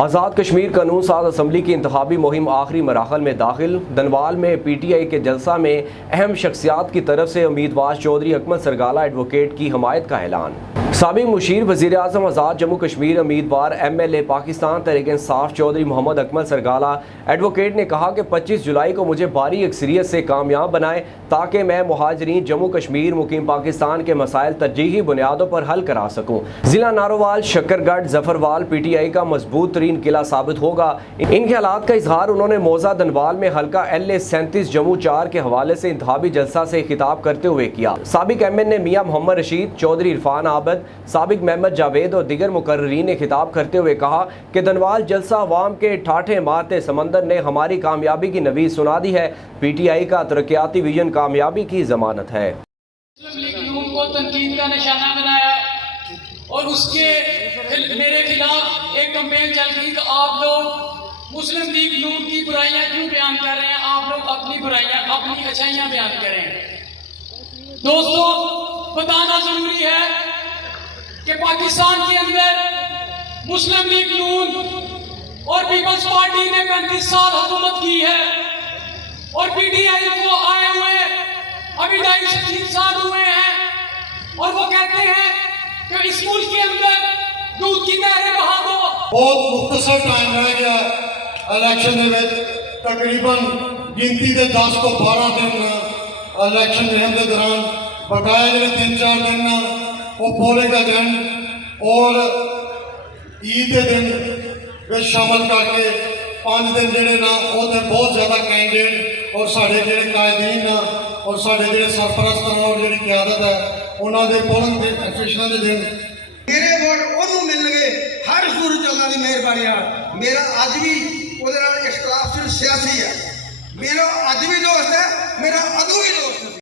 آزاد کشمیر قانون ساز اسمبلی کی انتخابی مہم آخری مراحل میں داخل۔ دنوال میں پی ٹی آئی کے جلسہ میں اہم شخصیات کی طرف سے امیدوار چودھری اکمل سرگالہ ایڈوکیٹ کی حمایت کا اعلان۔ سابق مشیر وزیر اعظم آزاد جموں کشمیر امیدوار M L A Pakistan Tehreek Insaf Chaudhry Muhammad Akmal سرگالہ advocate نے کہا کہ 25 جولائی کو مجھے بھاری اکثریت سے کامیاب بنائے تاکہ میں مہاجرین جموں کشمیر مقیم پاکستان کے مسائل ترجیحی بنیادوں پر حل کرا سکوں۔ ضلع Narowal شکرگڑھ Zafarwal P T I کا مضبوط ترین قلعہ ثابت ہوگا۔ ان خیالات کا اظہار انہوں نے موضع دنوال میں حلقہ ایل اے 37 جموں 4 کے حوالے سے انتخابی جلسہ سے خطاب کرتے ہوئے کیا۔ سابق ایم این اے میاں محمد رشید چودھری عرفان عابد، سابق محمد جاوید اور دیگر مقررین نے خطاب کرتے ہوئے کہا کہ دنوال جلسہ عوام کے ٹھاٹھے مارتے سمندر نے ہماری کامیابی کی نوید سنا دی ہے۔ پی ٹی آئی کا ترقیاتی ویژن کامیابی کی ضمانت ہے۔ مسلم لیگ نون کو تنقید کا نشانہ بنایا اور اس کے میرے خلاف ایک کمپین چل رہی کہ آپ لوگ مسلم لیگ نون کی برائیاں کیوں بیان کر رہے ہیں، آپ لوگ اپنی برائیاں اپنی اچھائیاں بیان کریں۔ دوستو، بتانا ضروری ہے کہ پاکستان کے اندر مسلم لیگ نون اور پیپلز پارٹی نے 35 سال حکومت کی ہے اور پی ٹی آئی کو آئے ہوئے ابھی 2.5 سال ہوئے ہیں اور وہ کہتے ہیں کہ اس ملک کے اندر دودھ کی نہریں بہا دو۔ بہت مختصر ٹائم رہ گیا الیکشن دے وچ، تقریباً گنتی دے 10 تو 12 دن الیکشن رہن دے دوران بقایا جڑے 3-4 دن وہ پولنگ ایجنٹ اور عید دے دن وچ شامل کر کے 5 دن جڑے نا وہ تے بہت زیادہ کینڈیڈیٹ اور ساڈے جڑے قائدین نا اور ساڈے جڑے سرپرست نا اور جڑی قیادت ہے انہاں دے پولنگ دے ایکسیشن دے دن میرے ووٹ انہوں مل گئے ہر صورت اللہ کی مہربانی۔ میرا اج بھی وہ اختلاف صرف سیاسی ہے، میرا اج بھی دوست ہے، میرا ادو بھی دوست ہے۔